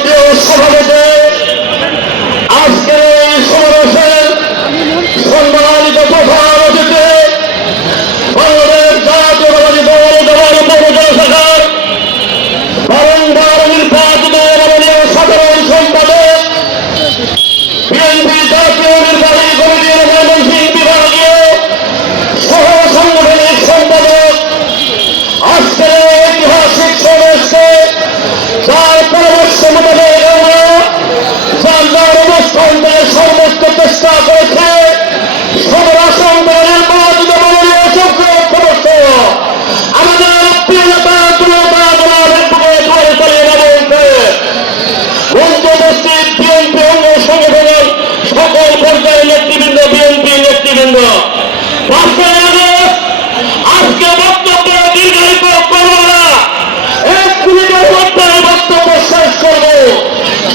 প্রিয় সভাপতি, আজকের এই সমাবেশের সম্মানিত প্রধান অতিথি, বাংলাদেশ জাতীয়তাবাদী দল উপজেলা শাখার বারংবার নির্বাচিত মাননীয় সাধারণ সম্পাদক, বিএনপি জাতীয় নির্বাহী কমিটির ময়মনসিংহ বিভাগীয় সহ সাংগঠনিক সম্পাদক, আজকের ঐতিহাসিক সমাবেশে যার পরামর্শ মোতাবেক আমরা যার অবস্থান থেকে সর্বোচ্চ চেষ্টা করেছে সদর আসন থেকে নির্বাচিত মাননীয় সংসদ সদস্য আমাদের প্রিয় নেতা উপস্থিত বিএনপি অঙ্গ সংগঠনের সকল পর্যায়ের নেতৃবৃন্দ, বিএনপি নেতৃবৃন্দ, আজকে বক্তব্য দীর্ঘায়িত করবো না, 1 মিনিটের মধ্যে বক্তব্য শেষ করব।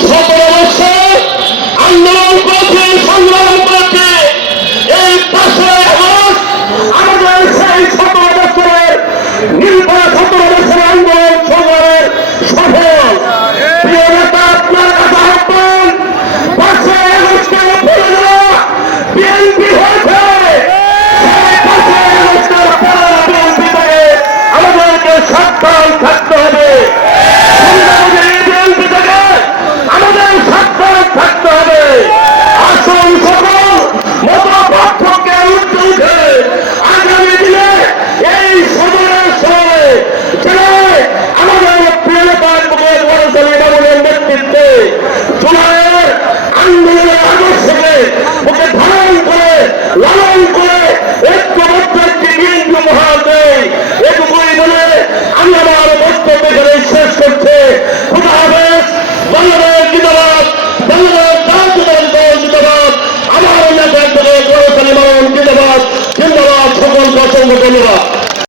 17 বছর আন্দোলন করেছে, সংগ্রাম করেছে, এই 5 আগস্ট আমাদের সেই 17 বছরের নির্ভয় 17 বছরের আন্দোলন সংগ্রামের সফল। প্রিয় নেতা, আপনার কাছে আহ্বান, 5 আগস্টের পরে যারা বিএনপি হয়েছে আমাদেরকে সাবধান থাকতে হবে, বিএনপি থেকে আমাদের সাবধান থাকতে হবে। আসল সকল মত পার্থক্যে উঠতে উঠে আগামী দিনে এই সদরের শহরে জেলায় আমাদের প্রিয় নেতার বাবুলের নেতৃত্বে জুলাইয়ের আন্দোলনের আদর্শকে ওকে ধারণ করে লালন করে ঐক্যবদ্ধ একটি বিএনপি উপহার দেয়। এটুকুই বলে আমি আমার বক্তব্য এখানে শেষ করছি। খুদা হাফেজ। বাংলাদেশ জিন্দাবাদ, বাংলাদেশ জাতীয়তাবাদী দল জিন্দাবাদ, আমার নেতা জিন্দাবাদ, জিন্দাবাদ। সকলকে অসংখ্য ধন্যবাদ।